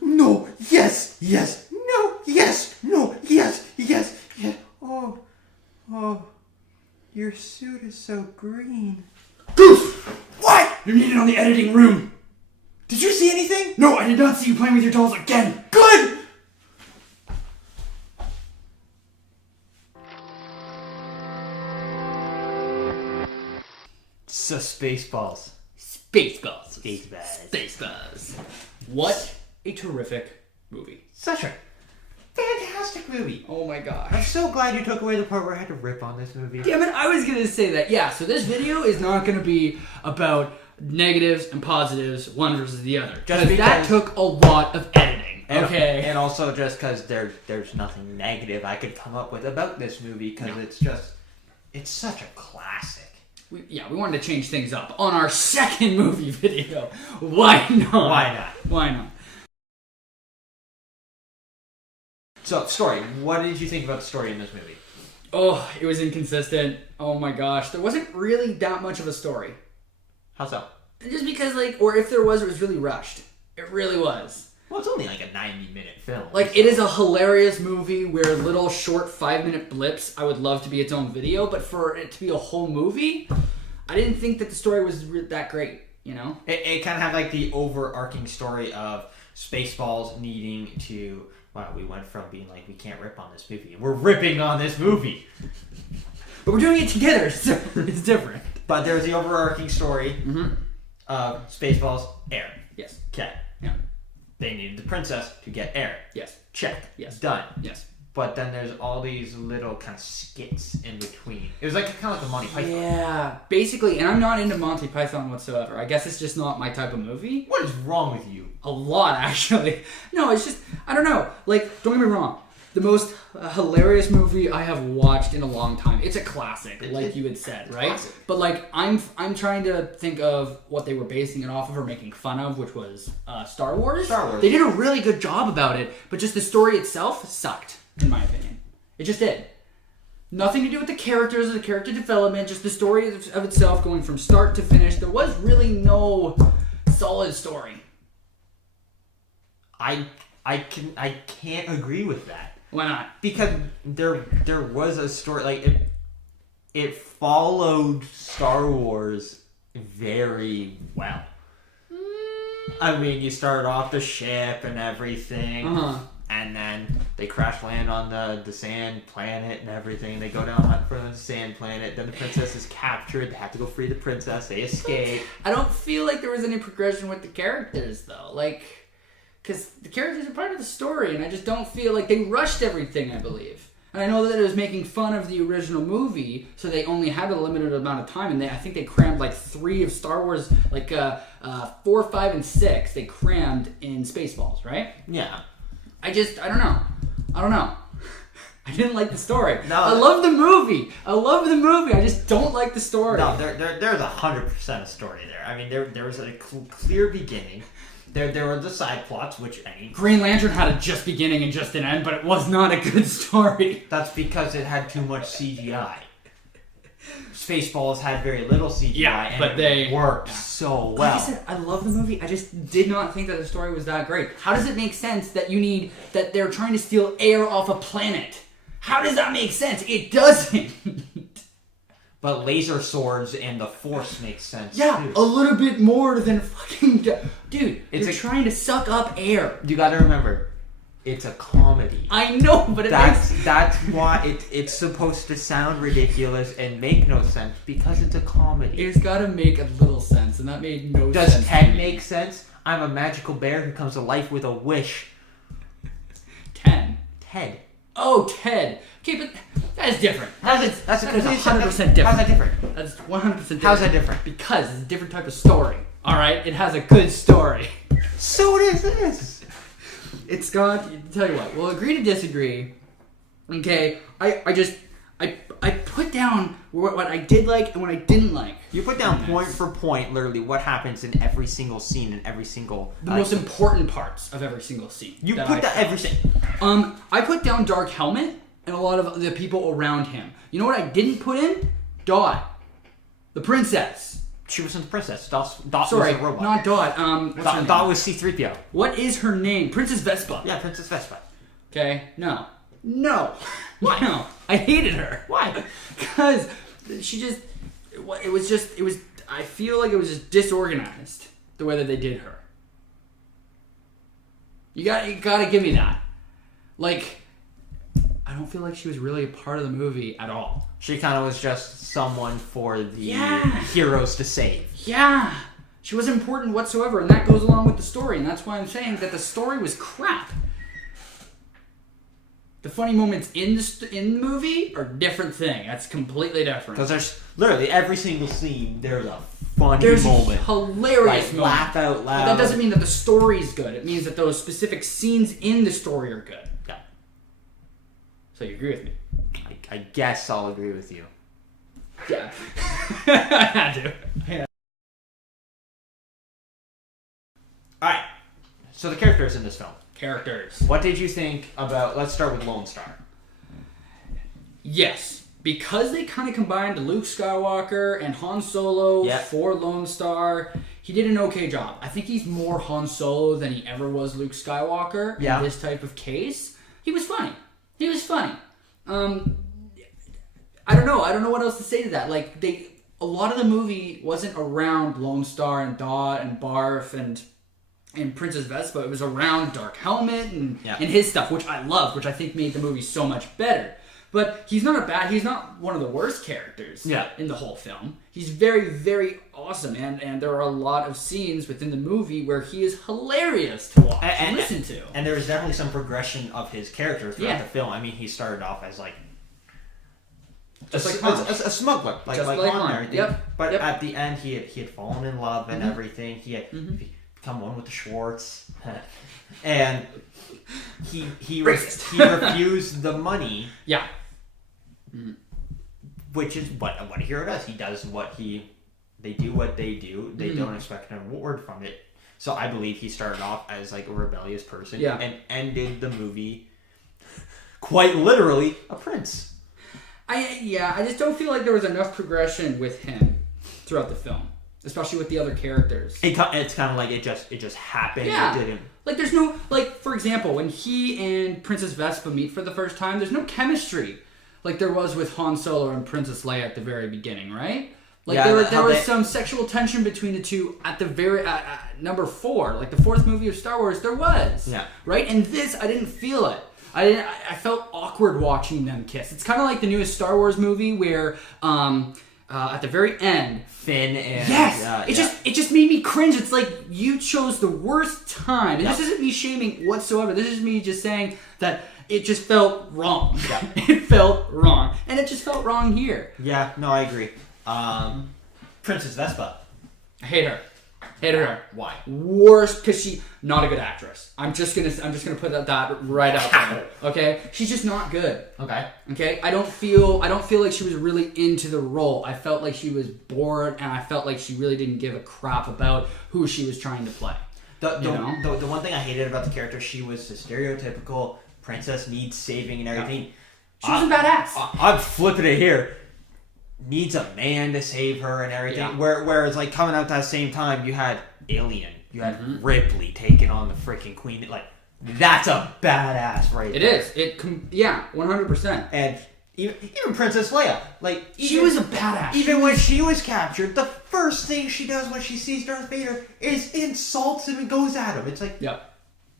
No, yes, yes, no, yes, no, yes, yes, yes. Oh, your suit is so green. Goose! What? You're needed on the editing room. Did you see anything? No, I did not see you playing with your dolls again. Good! So, Spaceballs. Spaceballs. Spaceballs. Spaceballs. What a terrific movie. Such a fantastic movie. Oh my gosh. I'm so glad you took away the part where I had to rip on this movie. Damn it, I was going to say that. Yeah, so this video is not going to be about negatives and positives, one versus the other. Just because that took a lot of editing. Okay. And also just because there's nothing negative I could come up with about this movie because it's such a classic. We wanted to change things up on our second movie video. Why not? Why not? Why not? So, story. What did you think about the story in this movie? Oh, it was inconsistent. Oh my gosh. There wasn't really that much of a story. How so? Just because, or if there was, it was really rushed. It really was. Well, it's only like a 90-minute film. It is a hilarious movie where little short 5-minute blips, I would love to be its own video, but for it to be a whole movie, I didn't think that the story was that great, you know? It kind of had like the overarching story of Spaceballs needing to... Wow, we went from being like, we can't rip on this movie. We're ripping on this movie. But we're doing it together, so it's different. But there's the overarching story of Spaceballs, air. Yes. Okay. Yeah. They needed the princess to get air. Yes. Check. Yes. Done. Yes. But then there's all these little kind of skits in between. It was like kind of like the Monty Python. Yeah. Basically, and I'm not into Monty Python whatsoever. I guess it's just not my type of movie. What is wrong with you? A lot, actually. No, it's just, I don't know. Don't get me wrong. The most hilarious movie I have watched in a long time. It's a classic, like you had said, right? Classic. But I'm trying to think of what they were basing it off of or making fun of, which was Star Wars. Star Wars. They did a really good job about it, but just the story itself sucked, in my opinion. It just did. Nothing to do with the characters or the character development, just the story of itself going from start to finish. There was really no solid story. I can't agree with that. Why not? Because there was a story, it followed Star Wars very well. I mean, you start off the ship and everything, and then they crash land on the sand planet and everything. They go down hunting for the sand planet. Then the princess is captured. They have to go free the princess. They escape. I don't feel like there was any progression with the characters, though. Because the characters are part of the story, and I just don't feel like they rushed everything, I believe. And I know that it was making fun of the original movie, so they only had a limited amount of time, and I think they crammed 3 of Star Wars, 4, 5, and 6, they crammed in Spaceballs, right? Yeah. I don't know. I didn't like the story. No, I love the movie. I just don't like the story. No, there's 100% a story there. I mean, there was a clear beginning. There were the side plots, which Green Lantern had a just beginning and just an end, but it was not a good story. That's because it had too much CGI. Spaceballs had very little CGI, but they worked so well. Like I said, I love the movie. I just did not think that the story was that great. How does it make sense that that they're trying to steal air off a planet? How does that make sense? It doesn't. But laser swords and the Force makes sense. Yeah, too. a little bit more than fucking... Dude, you're trying to suck up air. You gotta remember, it's a comedy. I know, but that's why it's supposed to sound ridiculous and make no sense, because it's a comedy. It's gotta make a little sense, and that made no sense. Does Ted make sense? I'm a magical bear who comes to life with a wish. Ted. Oh, Ted. Okay, but that is different. That's 100% different. How's that different? That's 100% different. How's that different? Because it's a different type of story. All right? It has a good story. So does this. It's got... Tell you what. We'll agree to disagree. Okay? I put down what I did like and what I didn't like. You put down point for point, literally, what happens in every single scene and every single... The most important parts of every single scene. You put that everything. I put down Dark Helmet and a lot of the people around him. You know what I didn't put in? Dot. The princess. She wasn't the princess. Dot Sorry, was a robot. not Dot. What's her name? Dot was C-3PO. What is her name? Princess Vespa. Yeah, Princess Vespa. Okay, no. Why? No. I hated her. Why? Because she just, I feel like it was just disorganized, the way that they did her. You gotta give me that. Like, I don't feel like she was really a part of the movie at all. She kind of was just someone for the Yeah. heroes to save. Yeah. She wasn't important whatsoever, and that goes along with the story, and that's why I'm saying that the story was crap. The funny moments in the movie are a different thing. That's completely different. Because there's literally every single scene, there's a funny There's moment. a hilarious moment. Laugh out loud. But that doesn't mean that the story's good. It means that those specific scenes in the story are good. Yeah. So you agree with me? I guess I'll agree with you. Yeah. I had to. Alright. So the characters in this film. Characters. What did you think about... Let's start with Lone Star. Yes. Because they kind of combined Luke Skywalker and Han Solo for Lone Star, he did an okay job. I think he's more Han Solo than he ever was Luke Skywalker in this type of case. He was funny. I don't know. I don't know what else to say to that. Like, a lot of the movie wasn't around Lone Star and Dot and Barf and Princess Vespa. It was around Dark Helmet and his stuff, which I loved, which I think made the movie so much better. But he's not one of the worst characters in the whole film. He's very, very awesome, and there are a lot of scenes within the movie where he is hilarious to watch and listen to. And there was definitely some progression of his character throughout the film. I mean, he started off as like a smuggler, like Han and everything. But at the end, he had fallen in love and everything. He had become one with the Schwartz, and he refused the money. Yeah. Which is what a hero does. He does they do what they do. They don't expect an reward from it. So I believe he started off as like a rebellious person and ended the movie quite literally a prince. I just don't feel like there was enough progression with him throughout the film, especially with the other characters. It's kind of like it just happened. Yeah. It didn't. Like there's no, like, for example, when he and Princess Vespa meet for the first time, there's no chemistry like there was with Han Solo and Princess Leia at the very beginning, right? Like there was some sexual tension between the two at the very number 4, like the 4th movie of Star Wars. There was, right? And this, I didn't feel it. I felt awkward watching them kiss. It's kind of like the newest Star Wars movie where at the very end, Finn and it just made me cringe. It's like you chose the worst time. And this isn't me shaming whatsoever. This is me just saying that it just felt wrong. It felt wrong, and it just felt wrong here. Yeah, no, I agree. Princess Vespa. I hate her. Hated her. Why? Worst, because she not a good actress. I'm just gonna put that right out there. Okay, she's just not good. Okay. I don't feel like she was really into the role. I felt like she was bored, and I felt like she really didn't give a crap about who she was trying to play. The one thing I hated about the character, she was the stereotypical princess needs saving and everything. She wasn't badass. I'm flipping it here. Needs a man to save her and everything. Whereas like coming out that same time, you had Alien, you had Ripley taking on the freaking Queen. Like that's a badass right there. It is. 100%. And even Princess Leia, like she was a badass. Even when she was captured, the first thing she does when she sees Darth Vader is insults him and goes at him. It's like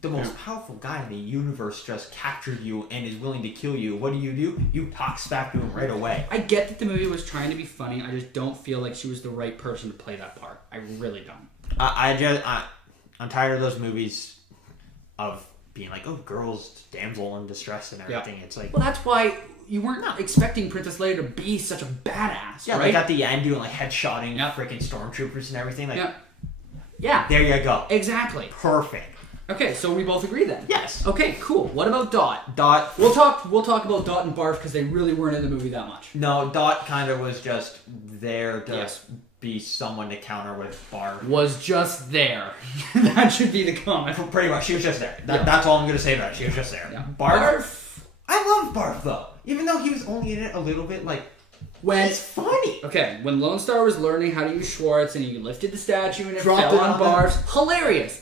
the most powerful guy in the universe just captured you and is willing to kill you. What do? You talk back to him right away. I get that the movie was trying to be funny. I just don't feel like she was the right person to play that part. I really don't. I'm tired of those movies of being like, oh, girls, damsel in distress and everything. It's like, well, that's why you weren't expecting Princess Leia to be such a badass. Yeah, right? like at the end doing like headshotting freaking stormtroopers and everything. Like, yeah, there you go. Exactly. Perfect. Okay, so we both agree then. Yes. Okay, cool. What about Dot? Dot. We'll talk about Dot and Barf because they really weren't in the movie that much. No, Dot kind of was just there to be someone to counter with Barf. Was just there. That should be the comment. Pretty much, she was just there. That's all I'm going to say about it. She was just there. Yeah. Barf. I love Barf though, even though he was only in it a little bit. Like It's funny. Okay, when Lone Star was learning how to use Schwartz and he lifted the statue and it Dropped fell it on on bars, hilarious.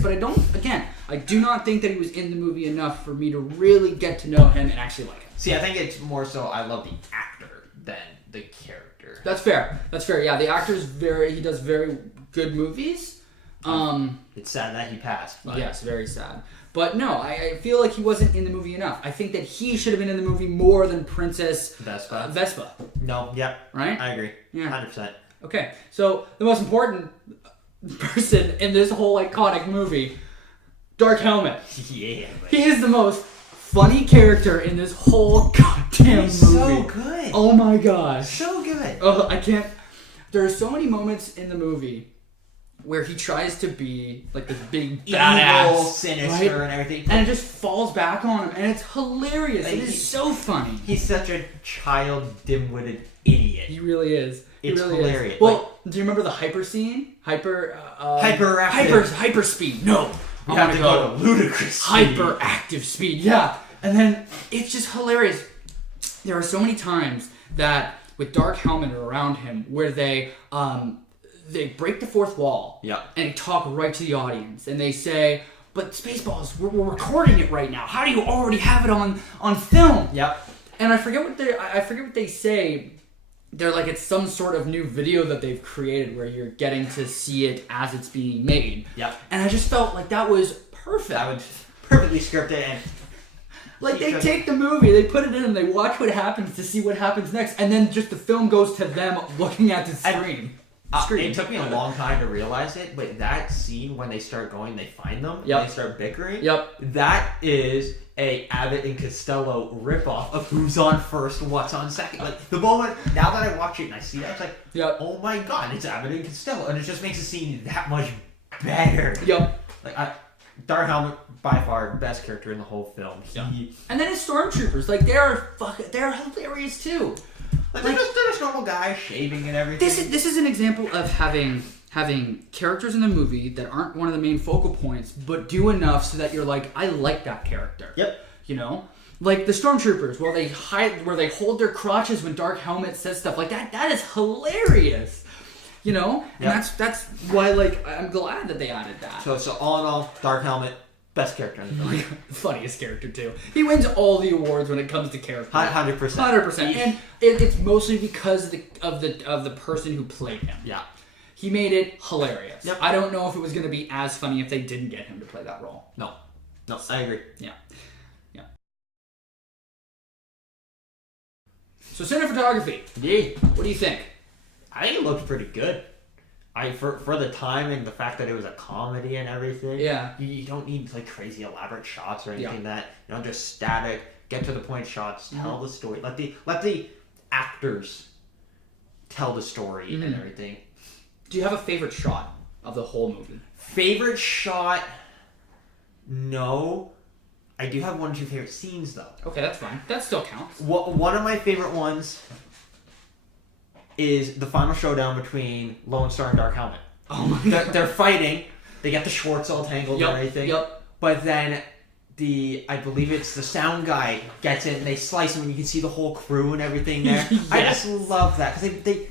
But I do not think that he was in the movie enough for me to really get to know him and actually like him. See, I think it's more so I love the actor than the character. That's fair. Yeah, the actor's he does very good movies. It's sad that he passed. But Yes, very sad. But no, I feel like he wasn't in the movie enough. I think that he should have been in the movie more than Princess Vespa. No, yep. Right? I agree. Yeah. 100%. Okay, so the most important person in this whole iconic movie, Dark Helmet. Yeah. He is the most funny character in this whole goddamn movie. He's so good. Oh my gosh. So good. Oh, I can't. There are so many moments in the movie where he tries to be like this big badass, evil, sinister, right? and everything. And it just falls back on him, and it's hilarious. It is so funny. He's such a child, dim-witted idiot. He really is. It's really hilarious. Is. Well, do you remember the hyper scene? Hyperactive. Hyper speed. No. You have to go to ludicrous speed. Hyperactive speed. Yeah. And then it's just hilarious. There are so many times that with Dark Helmet around him where they break the fourth wall. Yeah. And they talk right to the audience and they say, "But Spaceballs, we're recording it right now. How do you already have it on film?" Yep. And I forget what they say. They're like, it's some sort of new video that they've created where you're getting to see it as it's being made. Yep. And I just felt like that was perfect. That was perfectly scripted and like they take the movie, they put it in, and they watch what happens to see what happens next, and then just the film goes to them looking at the screen. It took me a long time to realize it, but that scene when they start going, they find them, and they start bickering. Yep. That is a Abbott and Costello ripoff of who's on first, what's on second. Like the moment now that I watch it and I see that, it's like, oh my god, it's Abbott and Costello, and it just makes the scene that much better. Yep. Like Dark Helmet, by far best character in the whole film. And then his stormtroopers, like they're hilarious too. Like they're just normal guys shaving and everything. This is an example of having characters in the movie that aren't one of the main focal points, but do enough so that you're like, I like that character. Yep. You know, like the stormtroopers, where they hold their crotches when Dark Helmet says stuff like that. That is hilarious. You know, and that's why I'm glad that they added that. So all in all, Dark Helmet, best character in the film. Funniest character too. He wins all the awards when it comes to character. 100%. 100%. And it's mostly because of the person who played him. Yeah. He made it hilarious. Yep. I don't know if it was going to be as funny if they didn't get him to play that role. No, I agree. Yeah. So cinematography. Yeah. What do you think? I think it looked pretty good. For the time and the fact that it was a comedy and everything. Yeah. You don't need like crazy elaborate shots or anything just static, get to the point shots, tell the story. Let the actors tell the story and everything. Do you have a favorite shot of the whole movie? Favorite shot? No. I do have one or two favorite scenes though. Okay, that's fine. That still counts. One of my favorite ones is the final showdown between Lone Star and Dark Helmet. Oh my god. They're fighting. They get the Schwartz all tangled and everything. Yep. But then I believe it's the sound guy gets in and they slice him and you can see the whole crew and everything there. Yes. I just love that because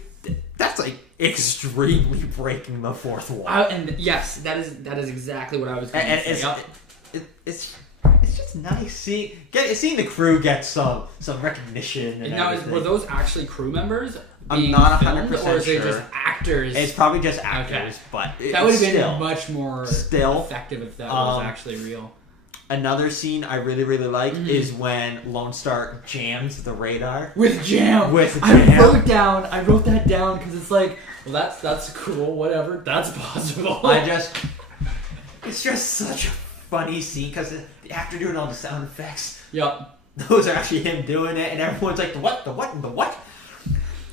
that's like extremely breaking the fourth wall. And yes, that is exactly what I was going to say. It's just nice seeing the crew get some recognition and now, everything. were those actually crew members? I'm not 100% or is it sure. just actors? It's probably just actors, but that would have been much more effective if that was actually real. Another scene I really, really like is when Lone Star jams the radar. With jam! I wrote that down because it's like, well, that's cool, whatever, that's possible. It's just such a funny scene because the actor doing all the sound effects. Yep. Those are actually him doing it, and everyone's like, the what, and the what?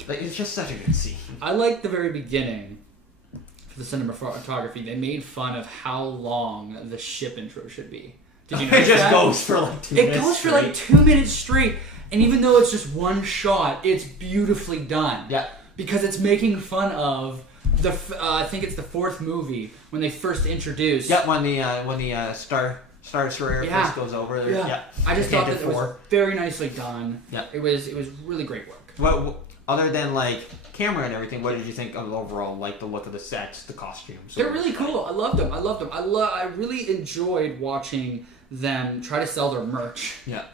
Like, it's just such a good scene. I like the very beginning for the cinematography. They made fun of how long the ship intro should be. Did you notice It just that? goes for like 2 minutes. It goes for like 2 minutes straight, and even though it's just one shot, it's beautifully done. Yeah. Because it's making fun of I think it's the fourth movie when they first introduced. Yeah, when the Star Destroyer first goes over there. Yeah. I just thought that it was very nicely done. Yeah. It was really great work. what other than like camera and everything, what did you think of overall, like the look of the sets, the costumes? They're really cool. I loved them. I really enjoyed watching them try to sell their merch. Yeah.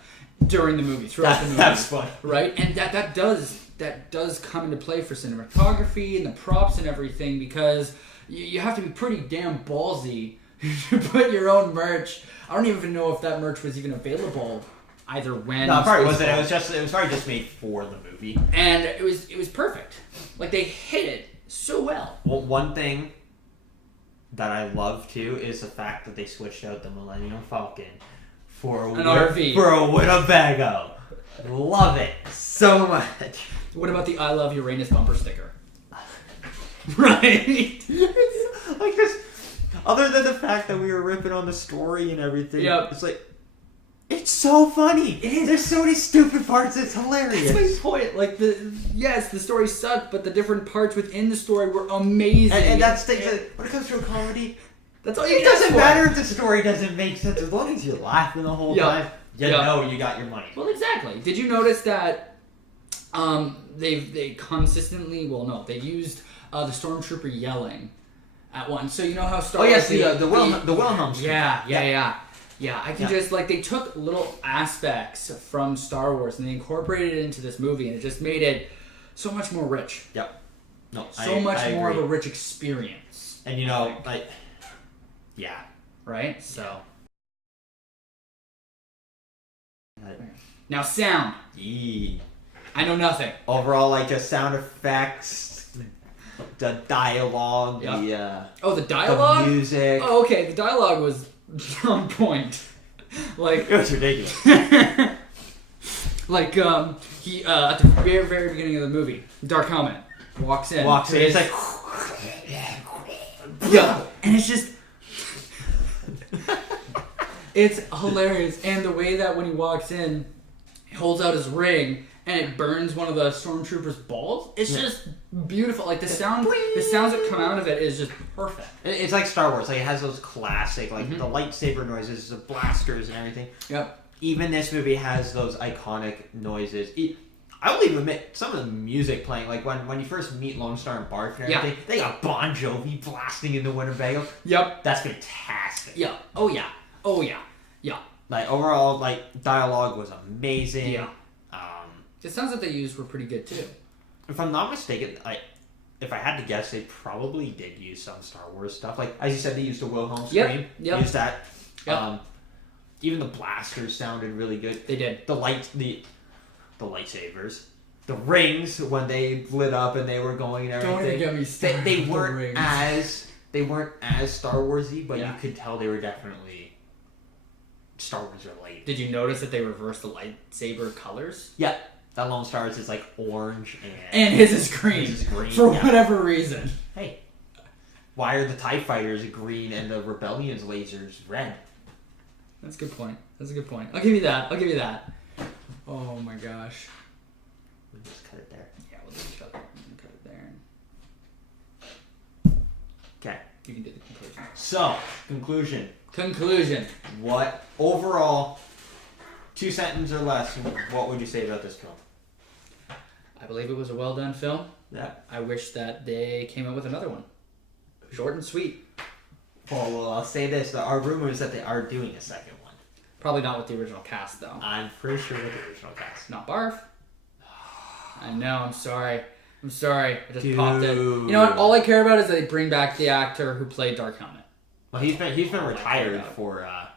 During the movie, throughout the movie. That's fun. Right? And that does come into play for cinematography and the props and everything, because you have to be pretty damn ballsy to put your own merch. I don't even know if that merch was even available either when. No, it probably wasn't. It was probably just made for the movie. And it was perfect. Like, they hit it so well. Well, one thing that I love too is the fact that they switched out the Millennium Falcon for an RV. For a Winnebago. Love it so much. What about the I Love Uranus bumper sticker? Right? Like this, other than the fact that we were ripping on the story and everything, it's like, it's so funny. It is. There's so many stupid parts. It's hilarious. That's my point. Like, the story sucked, but the different parts within the story were amazing. And that's things that, when it comes to a comedy, that's all you it doesn't matter if the story doesn't make sense. As long as you're laughing the whole time, you know you got your money. Well, exactly. Did you notice that they consistently, they used the stormtrooper yelling at once. So you know how Star Wars... Oh, yes, the Wilhelm scream. Yeah, I can just, like, they took little aspects from Star Wars and they incorporated it into this movie, and it just made it so much more rich. Yep. No, so much more of a rich experience. And, you know, yeah. Right? So... Now, sound. I know nothing. Overall, like, the sound effects, the dialogue, the dialogue? the music. Oh, okay. The dialogue was on point. Like, it was ridiculous. Like, he at the very, very beginning of the movie, Dark Helmet walks in. It's like, and it's just, it's hilarious. And the way that when he walks in, he holds out his ring and it burns one of the stormtroopers' balls. It's just beautiful. Like, the sounds that come out of it is just perfect. It's like Star Wars. Like, it has those classic, like the lightsaber noises, the blasters and everything. Yep. Even this movie has those iconic noises. I will even admit, some of the music playing, like when you first meet Lone Star and Barf and everything, they got Bon Jovi blasting in the Winnebago. Yep. That's fantastic. Yeah. Oh yeah. Like, overall, like, dialogue was amazing. Yeah. The sounds that they used were pretty good too. If I'm not mistaken, if I had to guess, they probably did use some Star Wars stuff. Like, as you said, they used the Wilhelm scream. Yep. Used that. Yep. Even the blasters sounded really good. They did. The lightsabers, the rings when they lit up and they were going and everything. Don't even get me started. They weren't as Star Warsy, but you could tell they were definitely Star Wars related. Did you notice that they reversed the lightsaber colors? Yeah. That Lone Star's is like orange and his is green. For whatever reason. Hey, why are the TIE fighters green and the Rebellion's lasers red? That's a good point. I'll give you that. Oh my gosh. We'll just cut it there. Yeah, we'll just cut it there. Okay. You can do the conclusion. So, conclusion. What overall, 2 sentences or less, what would you say about this film? I believe it was a well done film. Yeah. I wish that they came up with another one. Short and sweet. Well, I'll say this. There are rumors that they are doing a second one. Probably not with the original cast, though. I'm pretty sure with the original cast. Not Barf. I know, I'm sorry. I just popped it. You know what? All I care about is that they bring back the actor who played Dark Helmet. Well, he's been retired for... I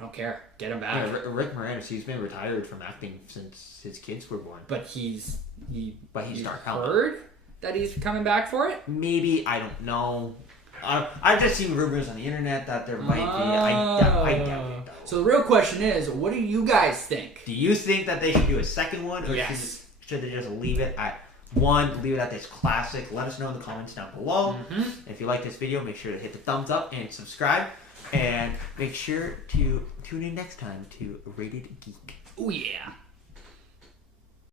don't care. Get him back. Yeah, Rick Moranis, he's been retired from acting since his kids were born. But he's Dark Helmet. Heard that he's coming back for it? Maybe, I don't know. I've just seen rumors on the internet that there might be. I doubt it, though. So the real question is, what do you guys think? Do you think that they should do a second one, or yes. should they just leave it at one? Leave it at this classic. Let us know in the comments down below. If you like this video, make sure to hit the thumbs up and subscribe. And make sure to tune in next time to Rated Geek. Oh yeah.